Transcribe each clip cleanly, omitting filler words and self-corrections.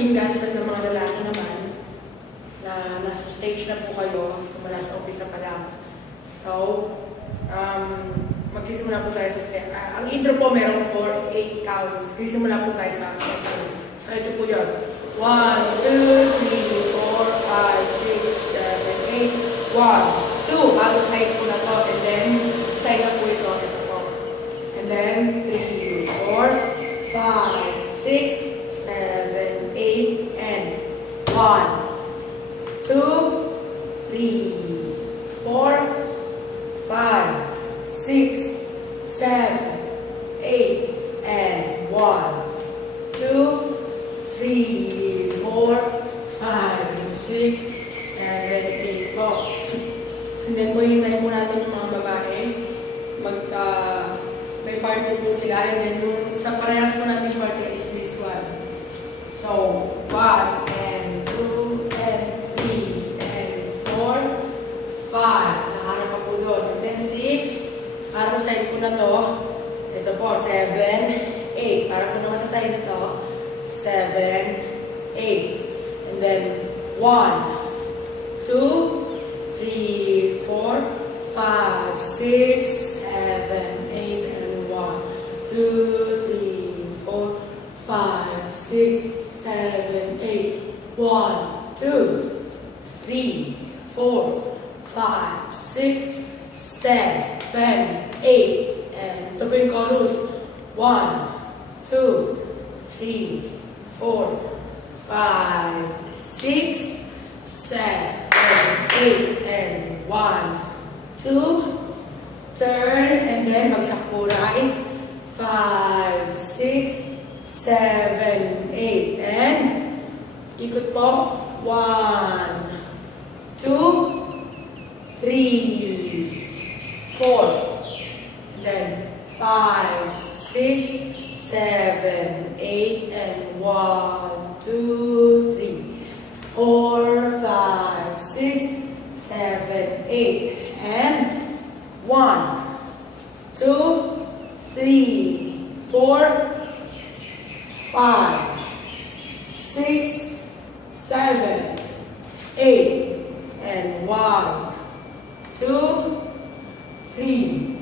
magiging gansan ng mga lalaki naman na nasa stage na po kayo, simula sa umpisa pa lang. So, magsisimula po tayo sa ang intro po merong 4-8 counts. Magsisimula po tayo sa second. So, ito po yun. 1, 2, 3, 4, 5, 6, 7, 8. 1, 2, 3, 4, 5, 6, 7, 8. 2, side po na to. And then, side na po ito. Ito po. And then, 3, 4, 5, 6, 7, 8, and 1, 2, 3, 4, 5, 6, 7, 8, and 1, 2, 3, 4, 5, 6, 7, 8 po. And then, hintayin mo natin yung mga babae. May party po sila. And then, sa parehas po natin party is this one. So, 1, and 2, and 3, and 4, 5. Nakaharap pa po doon. And then 6, para sa side po na to. Ito po, 7, 8. Para po naman sa side na to. 7, 8. And then 1, 2, 3, 4, 5, 6, 7, 8, and 1, 2, 3, 4, 5, 6, 7, 8. 1, 2, 3, 4, 5, 6, 7, 8. And ito po yung chorus. 1, 2, 3, 4, 5, 6, 7, 8, and 1, 2, turn, and then magsakpuray. 5, 6, 7, 8, and ikot po. 1, 2, 3, 4, and then 5, 6, 7, 8, and 1, 2, 3, 4, 5, 6, 7, 8, and 1, 2, 3, 4, 5, 6, 7, 8, and 1, 2, 3,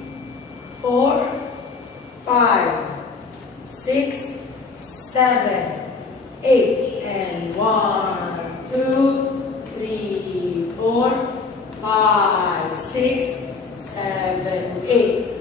4, 5, 6, 7, 8, and 1, 2, 3, 4, 5, 6, 7, 8.